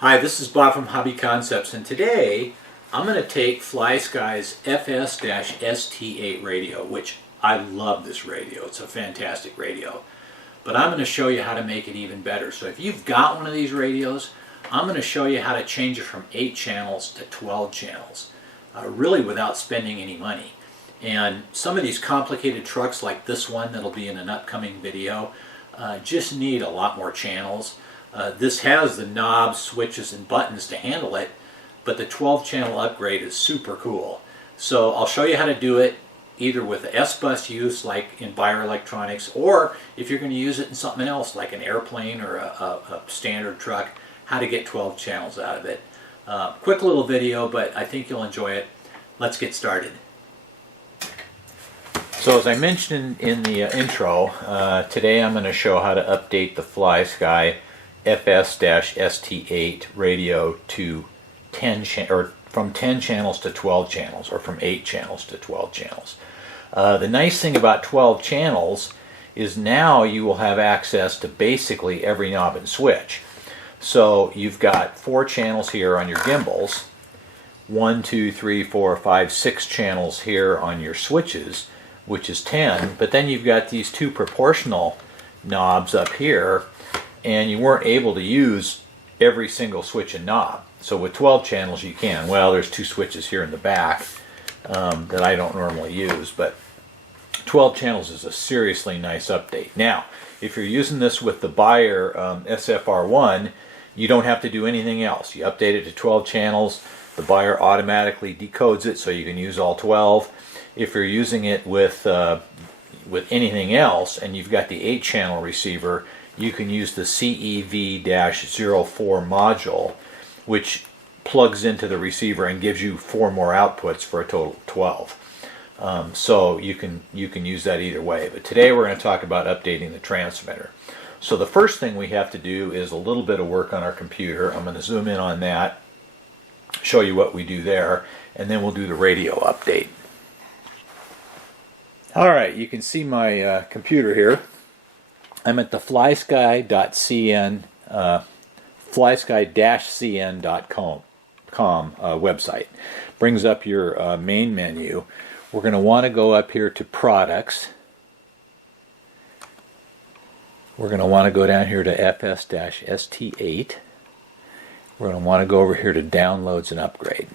Hi, this is Bob from Hobby Concepts, and today I'm going to take Flysky's FS-ST8 radio, which I love this radio. It's a fantastic radio. But I'm going to show you how to make it even better. So if you've got one of these radios, I'm going to show you how to change it from 8 channels to 12 channels, really without spending any money. And some of these complicated trucks like this one that'll be in an upcoming video just need a lot more channels. This has the knobs, switches, and buttons to handle it, but the 12-channel upgrade is super cool. So I'll show you how to do it either with the S-Bus use like in Buyer Electronics, or if you're going to use it in something else like an airplane or a standard truck, how to get 12 channels out of it. Quick little video, but I think you'll enjoy it. Let's get started. So as I mentioned in the intro, today I'm going to show how to update the Flysky FS-ST8 radio to from 10 channels to 12 channels, or from 8 channels to 12 channels. The nice thing about 12 channels is now you will have access to basically every knob and switch. So you've got 4 channels here on your gimbals, 1, 2, 3, 4, 5, 6 channels here on your switches, which is 10, but then you've got these 2 proportional knobs up here, and you weren't able to use every single switch and knob. So with 12 channels you can. Well, there's 2 switches here in the back that I don't normally use, but 12 channels is a seriously nice update. Now, if you're using this with the Buyer SFR1, you don't have to do anything else. You update it to 12 channels, the Buyer automatically decodes it so you can use all 12. If you're using it with anything else and you've got the 8-channel receiver, you can use the CEV-04 module, which plugs into the receiver and gives you 4 more outputs for a total of 12. So you can use that either way. But today we're going to talk about updating the transmitter. So the first thing we have to do is a little bit of work on our computer. I'm going to zoom in on that, show you what we do there, and then we'll do the radio update. Alright, you can see my computer here. I'm at the flysky.cn, flysky-cn.com website. Brings up your main menu. We're going to want to go up here to Products. We're going to want to go down here to FS-ST8. We're going to want to go over here to Downloads and Upgrade.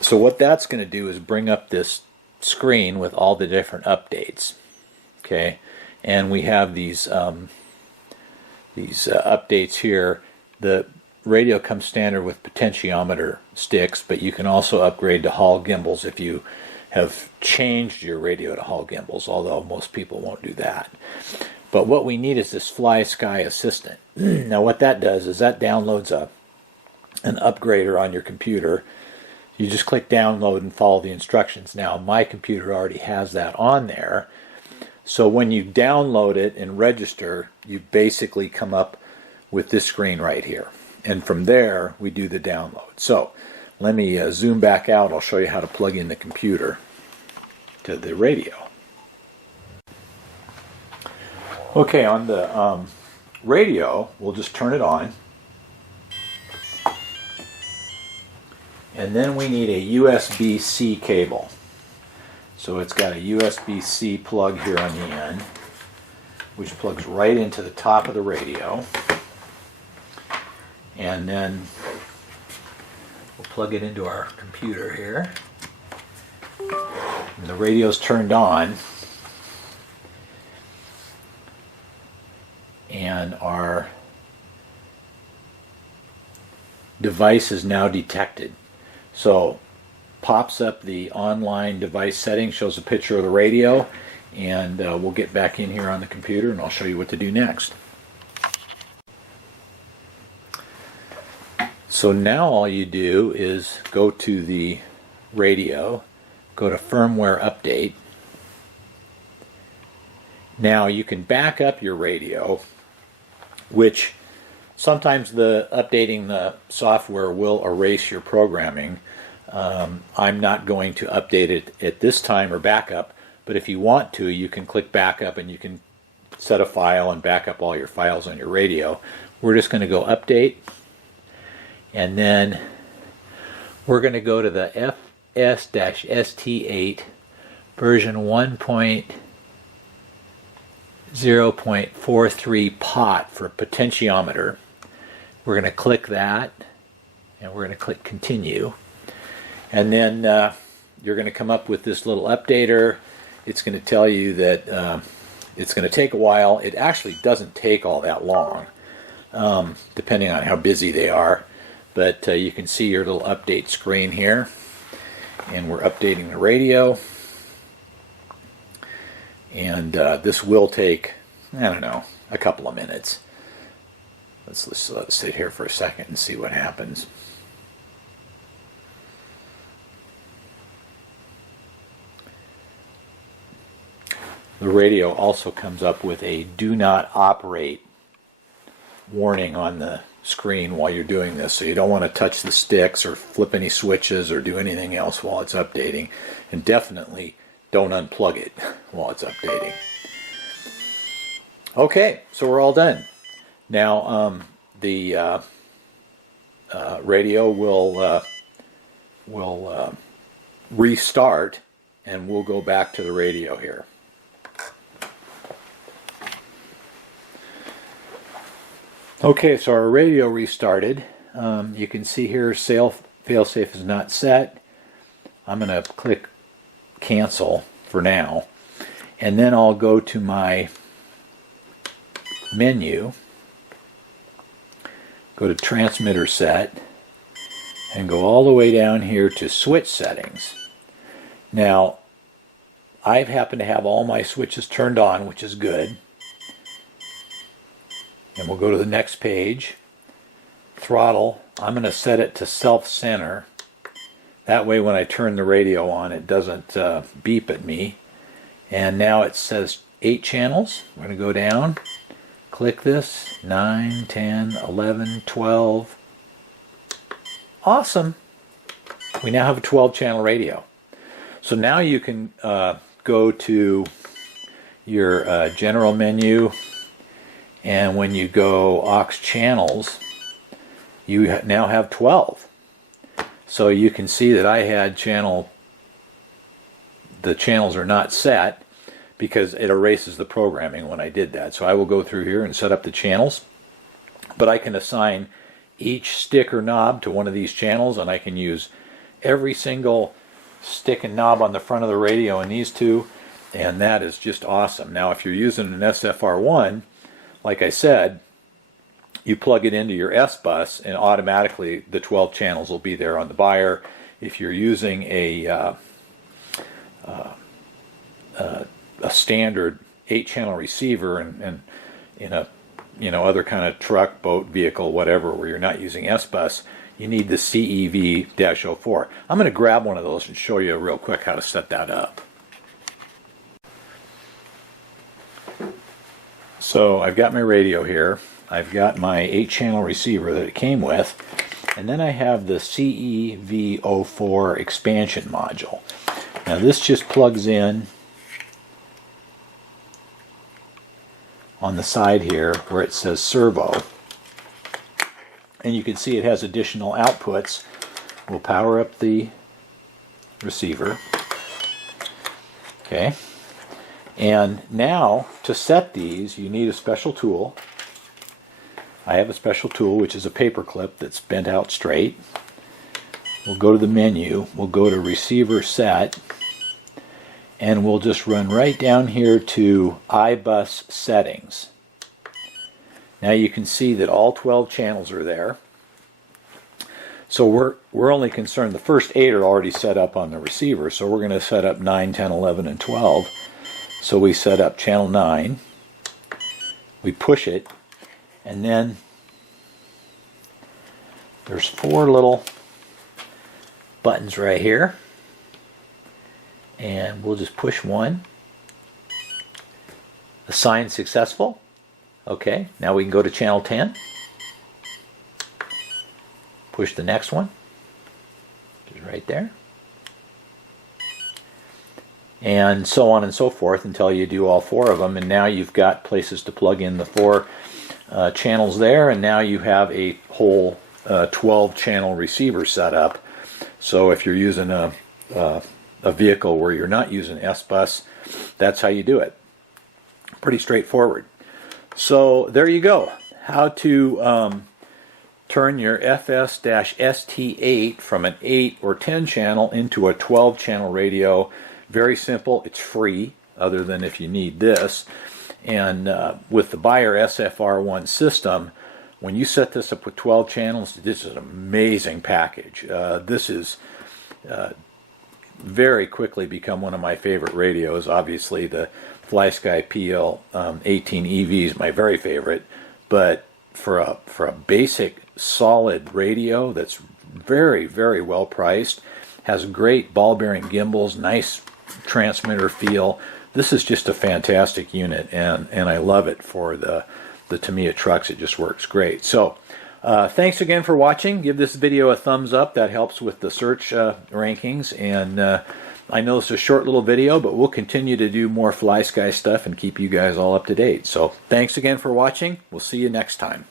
So what that's going to do is bring up this screen with all the different updates. Okay, and we have these updates here. The radio comes standard with potentiometer sticks, but you can also upgrade to Hall gimbals if you have changed your radio to Hall gimbals, although most people won't do that. But what we need is this Flysky Assistant. Now what that does is that downloads an upgrader on your computer. You just click download and follow the instructions. Now my computer already has that on there. So when you download it and register, you basically come up with this screen right here. And from there, we do the download. So let me zoom back out. I'll show you how to plug in the computer to the radio. Okay, on the radio, we'll just turn it on. And then we need a USB-C cable. So it's got a USB-C plug here on the end, which plugs right into the top of the radio. And then we'll plug it into our computer here. And the radio's turned on. And our device is now detected. So pops up the online device settings, shows a picture of the radio, and we'll get back in here on the computer and I'll show you what to do next. So now all you do is go to the radio, go to Firmware Update. Now you can back up your radio, which sometimes updating the software will erase your programming. I'm not going to update it at this time or backup, but if you want to, you can click backup and you can set a file and back up all your files on your radio. We're just going to go update, And then we're going to go to the FS-ST8 version 1.0.43 pot for potentiometer. We're going to click that, and we're going to click continue. And then you're going to come up with this little updater. It's going to tell you that it's going to take a while. It actually doesn't take all that long, depending on how busy they are. But you can see your little update screen here. And we're updating the radio. And this will take, I don't know, a couple of minutes. Let's let it sit here for a second and see what happens. The radio also comes up with a do not operate warning on the screen while you're doing this, so you don't want to touch the sticks or flip any switches or do anything else while it's updating, and definitely don't unplug it while it's updating. Okay, so we're all done. Now the radio will restart, and we'll go back to the radio here. Okay, so our radio restarted. You can see here failsafe is not set. I'm going to click cancel for now, and then I'll go to my menu, go to transmitter set, and go all the way down here to switch settings. Now, I happen to have all my switches turned on, which is good. And we'll go to the next page. Throttle, I'm going to set it to self-center. That way when I turn the radio on, it doesn't beep at me. And now it says 8 channels. We're going to go down, click this, 9, 10, 11, 12. Awesome. We now have a 12-channel radio. So now you can go to your general menu, and when you go aux channels, you now have 12. So you can see that I had the channels are not set because it erases the programming when I did that. So I will go through here and set up the channels, but I can assign each stick or knob to one of these channels, and I can use every single stick and knob on the front of the radio in these two, and that is just awesome. Now if you're using an SFR1, like I said, you plug it into your S-Bus and automatically the 12 channels will be there on the buyer. If you're using a standard 8-channel receiver and in a other kind of truck, boat, vehicle, whatever, where you're not using S-Bus, you need the CEV-04. I'm going to grab one of those and show you real quick how to set that up. So I've got my radio here, I've got my 8-channel receiver that it came with, and then I have the CEV-04 expansion module. Now this just plugs in on the side here where it says servo, and you can see it has additional outputs. We'll power up the receiver. Okay. And now, to set these, you need a special tool. I have a special tool, which is a paper clip that's bent out straight. We'll go to the menu, we'll go to receiver set, and we'll just run right down here to iBus settings. Now you can see that all 12 channels are there. So we're only concerned, the first 8 are already set up on the receiver, so we're going to set up 9, 10, 11, and 12. So we set up channel 9, we push it, and then there's 4 little buttons right here, and we'll just push one. Assign successful. Okay, now we can go to channel 10, push the next one, which is right there, and so on and so forth until you do all 4 of them, and now you've got places to plug in the 4 channels there, and now you have a whole 12 channel receiver setup. So if you're using a vehicle where you're not using S-Bus, that's how you do it. Pretty straightforward. So there you go. How to turn your FS-ST8 from an 8 or 10 channel into a 12 channel radio. Very simple. It's free, other than if you need this. And with the Bayer SFR1 system, when you set this up with 12 channels, this is an amazing package. This is very quickly become one of my favorite radios. Obviously, the Flysky PL18 EV is my very favorite, but for a basic solid radio that's very, very well priced, has great ball bearing gimbals, nice transmitter feel. This is just a fantastic unit, and I love it for the Tamiya trucks. It just works great. So thanks again for watching. Give this video a thumbs up. That helps with the search rankings. And I know it's a short little video, but we'll continue to do more Flysky stuff and keep you guys all up to date. So thanks again for watching. We'll see you next time.